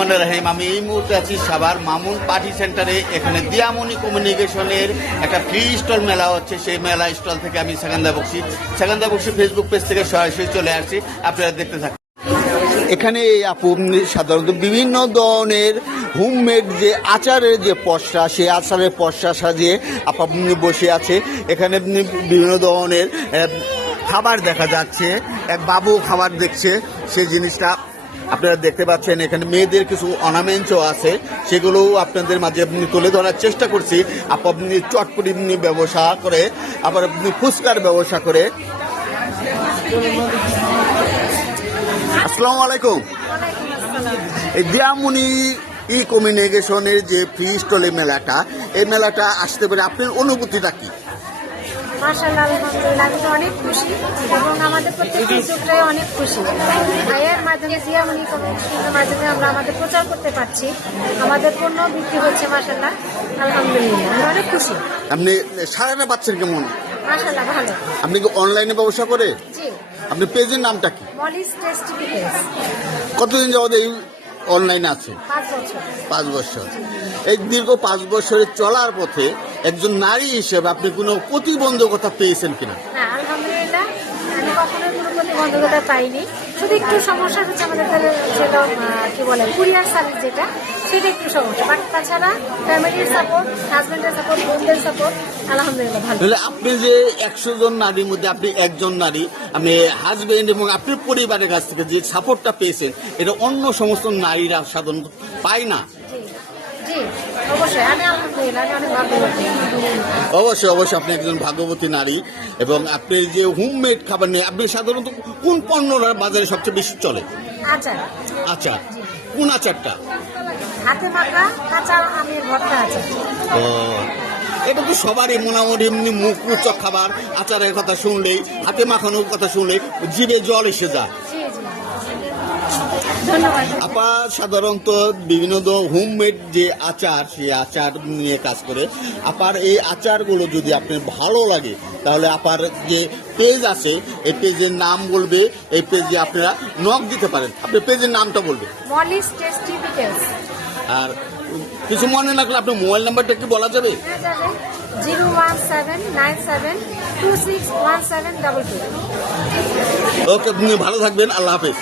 রহমানির রহিম। আমি এই মুহূর্তে আছি সাভার মামুন পার্টি সেন্টারে। এখানে দিয়ামণি কমিউনিকেশনের একটা ফ্রি স্টল মেলা হচ্ছে। সেই মেলা স্টল থেকে আমি সেকেন্দা বক্সি ফেসবুক পেজ থেকে সরাসরি চলে আসছি, আপনারা দেখতে থাকুন। এখানে আপু সাধারণত বিভিন্ন ধরনের হোমমেড যে আচারের যে পসরা, সেই আচারের পসরা সাজিয়ে আপা বসে আছে। এখানে বিভিন্ন ধরনের খাবার দেখা যাচ্ছে, এক বাবু খাবার দেখছে, সেই জিনিসটা আপনারা দেখতে পাচ্ছেন। এখানে মেয়েদের কিছু অর্নামেন্টসও আছে, সেগুলোও আপনাদের মাঝে তুলে ধরার চেষ্টা করছি। আপনি চটপটি ব্যবসা করে, আবার আপনি ফুচকার ব্যবসা করে। আসসালামু আলাইকুম। এই দিয়ামণি কমিউনিকেশনের যে ফ্রি স্টলের মেলাটা, এই মেলাটা আসতে পারে আপনার অনুভূতিটা কি? মাশাআল্লাহ, আলহামদুলিল্লাহ, আমি তো অনেক খুশি এবং আমাদের প্রত্যেকটি উদ্যোগটাই অনেক খুশি। ভাইয়ের মাধ্যমে দিয়ামণি কমিউনিকেশনের মাধ্যমে আমরা আমাদের প্রচার করতে পারছি, আমাদের পণ্য বিক্রি হচ্ছে। মাশাআল্লাহ, আলহামদুলিল্লাহ, আমি অনেক খুশি। আপনি সারাটা পাচ্ছেন কেমন? মাশাআল্লাহ, ভালো। আপনি কি অনলাইনে ব্যবসা করে? জি। আপনি পেজের নামটা কি? Molly's tasty pickles. কতদিন যাবত এই অনলাইনে আছে? 5 বছর। 5 বছর। এই দীর্ঘ 5 বছরের চলার পথে একজন নারী হিসেবে আপনি কোনো প্রতিবন্ধকতা পেয়েছেন কিনা? না, আলহামদুলিল্লাহ, আমি কখনোই কোনো প্রতিবন্ধকতা পাইনি। শুধু একটু সমস্যা হচ্ছে আমাদের যেটা কি বলে কুরিয়ার সার্ভিস, যেটা সেটা একটু সমস্যা। বাট তাছাড়া ফ্যামিলির সাপোর্ট, হাজব্যান্ডের সাপোর্ট, বোনদের সাপোর্ট, আলহামদুলিল্লাহ ভালো। তাহলে আপনি যে 100 জন নারীর মধ্যে আপনি একজন নারী, আপনি হাজবেন্ড এবং আপনার পরিবারের কাছ থেকে যে সাপোর্টটা পেয়েছেন, এটা অন্য সমস্ত নারীরা সাধারণত পায় না। জি, অবশ্যই। আমি আলহামদুলিল্লাহ, আমি অনেক ভাগ্যবতী। অবশ্যই আপনি একজন ভাগ্যবতী নারী। এবং আপনি যে হোমমেড খাবার নিয়ে আপনি সাধারণত কোন পণ্যটা বাজারে সবচেয়ে বেশি চলে? আচার। কোন আচারটা? হাতে মাখা কাঁচা আমের ভর্তা আচার। ও, এটা তো সবারই মোটামুটি এমনি মুখ রোচক খাবার। আচারের কথা শুনলেই, হাতে মাখানোর কথা শুনলেই জিভে জল এসে যায়। ধন্যবাদ। আপা সাধারণত বিভিন্ন হোমমেড যে আচার, সেই আচার নিয়ে কাজ করে। আপার এই আচারগুলো যদি আপনার ভালো লাগে, তাহলে আপার যে পেজ আছে, এই পেজের নাম বলবে, এই পেজে আপনারা নক দিতে পারেন। আপনার পেজের নামটা বলবে। Molly's tasty pickles. আর কিছু মনে না করলে আপনার মোবাইল নাম্বারটা কি বলা যাবে? 01797261722। ওকে, আপনি ভালো থাকবেন। আল্লাহ হাফেজ।